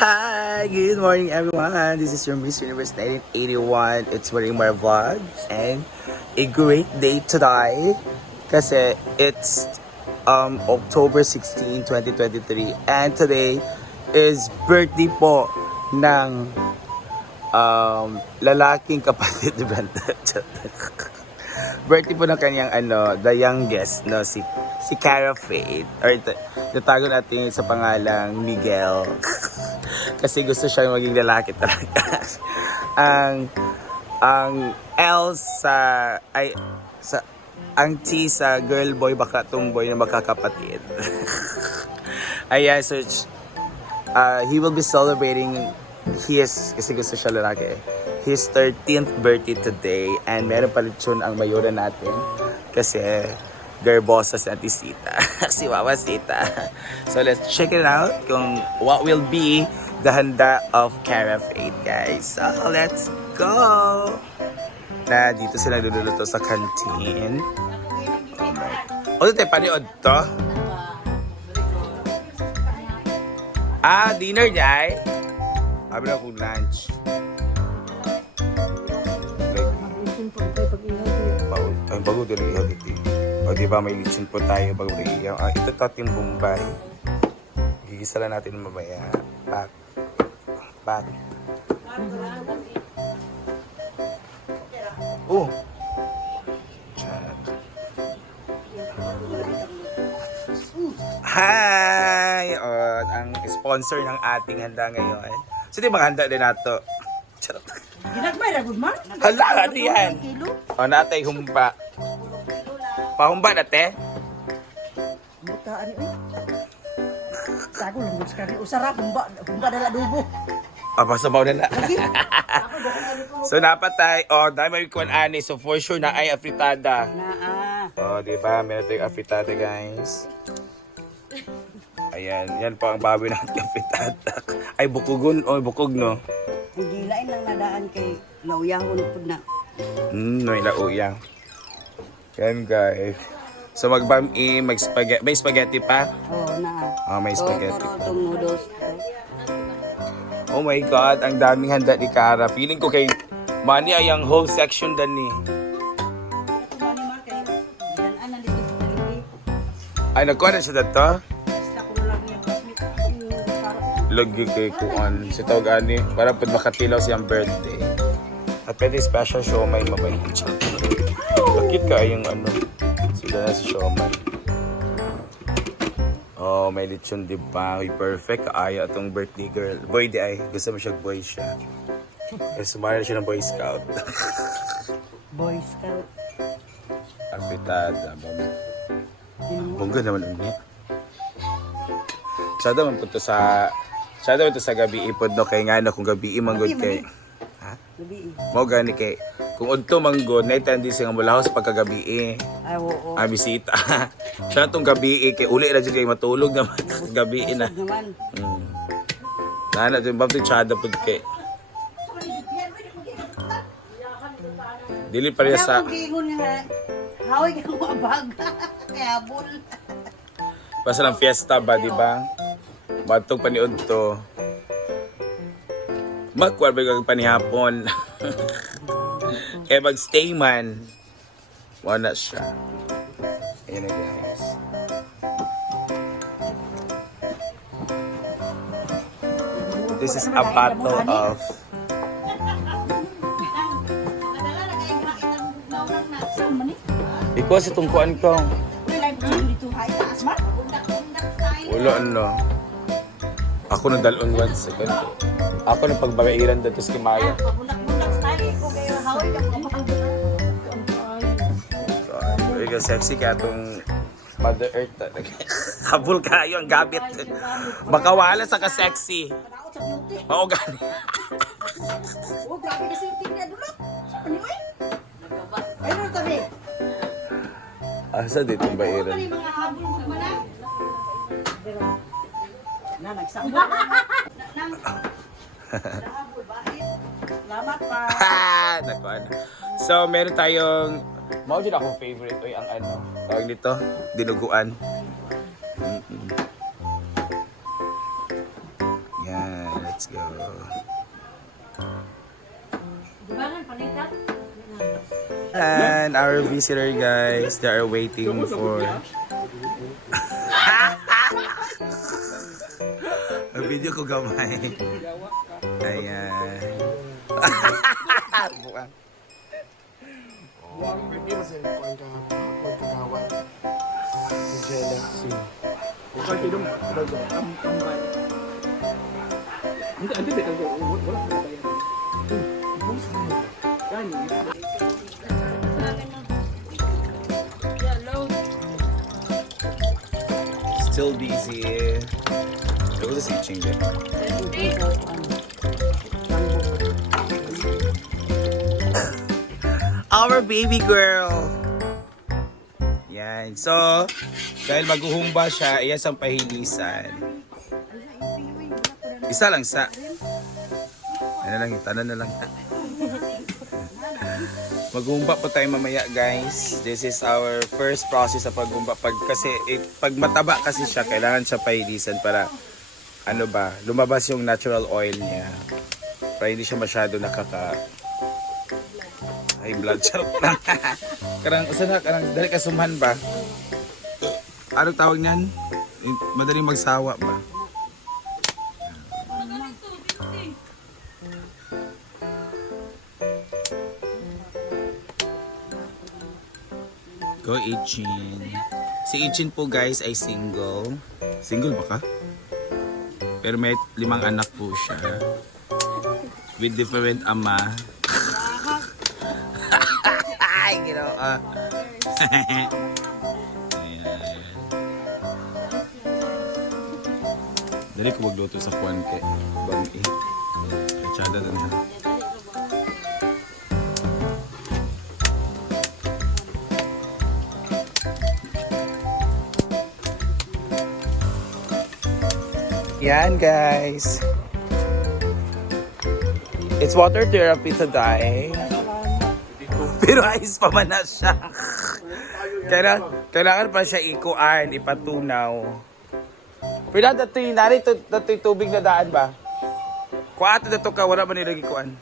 Hi! Good morning everyone! This is your Miss Universe 1981. It's Marimar Vlog and a great day today kasi it's um, October 16, 2023 and today is birthday po ng um, lalaking kapatid ni Brenda. birthday po ng kanyang ano, the youngest, no, si si Cara Faith. Or natago natin sa pangalang Miguel. Kasi gusto siya maging lalaki talaga. ang ang L sa ay sa ang T sa girl boy baka tomboy na magkakapatid. Ayan, so uh, he will be celebrating his, kasi gusto siya lalaki, his 13th birthday today and meron pa lechon ang mayura natin kasi garbosa si Auntie Sita, si Mama Sita. So let's check it out kung what will be the handa of Cara Faith, guys. So let's go! Na dito sila nagluluto sa canteen. Oh my. O, tayo paniod to? Ah, dinner day. Sabi na kong lunch. Ay, bago din ihaw dito. O, di ba may litsin po tayo bago ihaw. Ah, ito tating Bombay. Gigisa lang natin mamaya. Pak. Pak. Oh. Chat. Hi! O, ang sponsor ng ating handa ngayon. So, di ba handa din nato? Charot. Ginagmay ra gud man. Hala, ano yan? O, natay humba. Pahumba na, te? Butaan ni. Sago lang gud kani usara humba humba dala dubo. Apa sabaw na na. So, dapat tayo, o, dahil may kuwan ani. So, for sure na ay afritada. Na ah. O, di ba? Meron tayong afritada, guys. Ayan, yan po ang baboy natin afritada. Ay, bukugon. O, bukog, no? Ang gilain lang nadaan kay lawyahon pud na. Hmm, no, ilauyang. Yan, guys. So, magbami, mag-spaghetti. May spaghetti pa? Oh na. Ah, may spaghetti tong noodles. Oh my God, ang daming handa ni Cara. Feeling ko kay Manny ay ang whole section dan ni. Sa. Ay, nagkuha na siya. Para Lagi kay kuan si tawag ani para pud makatilaw siyang birthday. At pwede special show may mabay. Bakit ka yung ano? Sila na si Showman. Oh, may lechon di ba? Uy, perfect. Kaayo atong birthday girl. Boy di ay. Gusto mo siya boy siya. Kasi sumali siya ng Boy Scout. Boy Scout. Apitada. Bongga naman ang niya. Sada man to sa... Sada man sa gabi ipod no kay nga no kung gabi manggod kay... Gabi. Mo gani kay kung udto manggod na itandi sa mula sa pagkagabi eh. Ay oo. Ah, bisita. Sa tong gabi eh, kay uli ra jud kay matulog naman gabi na. Naman. Mm. Nana din babti chada pud kay. Dili pa rin sa Sa gingon nga. Haway ka mo abag. Kaya bol. basta lang fiesta ba, di ba? Batong paniod to. Magkwar ba kag panihapon? Kaya magstay man. Wala siya. Ayan na guys. This is a battle of Ikaw sa tungkuan ko. Wala ano. Ako na dalon one second. Ako na pagbabairan dito sa Kimaya. Ka sexy ka itong Mother Earth talaga. Habol kayo ang gabit. Baka wala sa ka-sexy. Oo, gani. Oh, grabe kasi yung tingnan dulot. Ano eh? Ayun tabi. Asa dito ang bairan? mga habol mo ba na? Na, nagsamba. Ba? Salamat pa. Ha! Naku, ano. So, meron tayong... Mao din akong favorite. Uy, ang ano. Tawag nito. Dinuguan. Mm-mm. Yan. Let's go. And our visitor guys, they are waiting for... Ang video ko gamay. Ayan. Hindi kuan ka kuan ka kawan. Angela. Bukan hidung udah gua tam tambah. Nanti nanti betul gua wala wala bayar. Kan Still busy. Look at this itching there. Our baby girl. Yan. So, dahil maghuhumba siya, iya ang pahilisan. Isa lang sa. Ano lang, tanan na lang. Maghumba po tayo mamaya guys. This is our first process sa paghumba. Pag, kasi, eh, pag mataba kasi siya, kailangan siya pahilisan para ano ba, lumabas yung natural oil niya. Para hindi siya masyado nakaka high blood charot lang. karang, usa na, karang, dali ka ba? Anong tawag niyan? Madaling magsawa ba? Go Ichin. Si Ichin po guys ay single. Single ba ka? Pero may limang anak po siya. With different ama. Ayan. Dali ko magluto sa kwan kay E. Tsada na na. Yan guys. It's water therapy today. Pero ayos pa man na siya. Kailangan, kailangan pa siya ikuan, ipatunaw. Pero dati yung nari, dati tubig na daan ba? Kuha ato na to ka, wala ba nilagi kuan?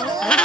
Oh.